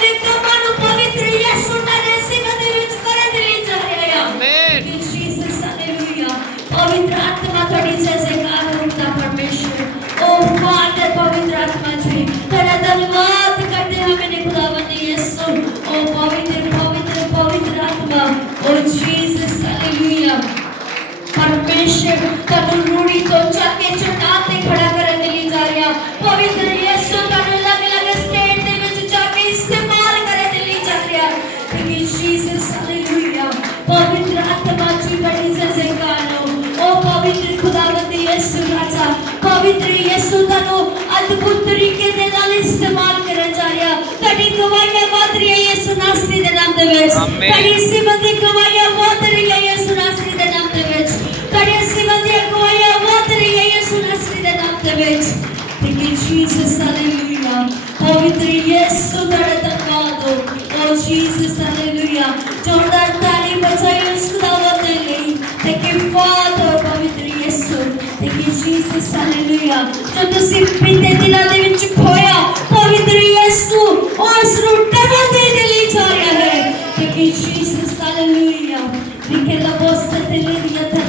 ਦੇ ਕੰਮਾਂ ਨੂੰ ਪਵਿੱਤਰ ਯਿਸੂ ਦਾ ਨਾਮ ਦੇ ਵਿੱਚ ਕਰਨ ਦੇ ਲਈ ਜਾ ਰਿਹਾ ਹੈ। ਆਮੀਨ। Jesus hallelujah. पवित्र आत्मा थोड़ी जयकार होता परमेश्वर। ओ फादर पवित्र आत्मा जी तेरा धन्यवाद करते हैं मैंने खुदावंद यीशु। ओ पवित्र पवित्र पवित्र आत्मा ओ जीसस हालेलुया। परमेश्वर तनु रूढ़ी तो चाके चट्टान ते खड़ा करने के लिए जा रहा पवित्र यीशु तनु अलग-अलग स्टेट दे विच जाके इस्तेमाल करने के लिए जा रहा क्योंकि जीसस हालेलुया। पवित्र आत्मा जी बड़ी जयकार ओ पवित्र खुदावंद यीशु राजा पवित्र यीशु तनु अद्भुत तरीके दे नाल इस्तेमाल करन जा रहा तड़ी गवाहियां वध रही है यीशु नासरी दे नाम दे विच। तड़ी सिमंदी गवाहियां वध रही है यीशु नासरी दे नाम दे विच। तड़ी सिमंदी गवाहियां वध रही है यीशु नासरी दे नाम दे विच। Thank you Jesus hallelujah. पवित्र यीशु तेरा धन्यवाद ओ जीसस हालेलुया। जोरदार ताली बजाइए उस खुदावंद के लिए। थैंक यू फादर पवित्र यीशु। Thank you Jesus hallelujah. जो तुसी पिते दिलां दे विच खोया पवित्र यीशु उस नु डबल दे ले जा रहा है। Thank you Jesus hallelujah. बिके ला बोस्ते तेरे दिया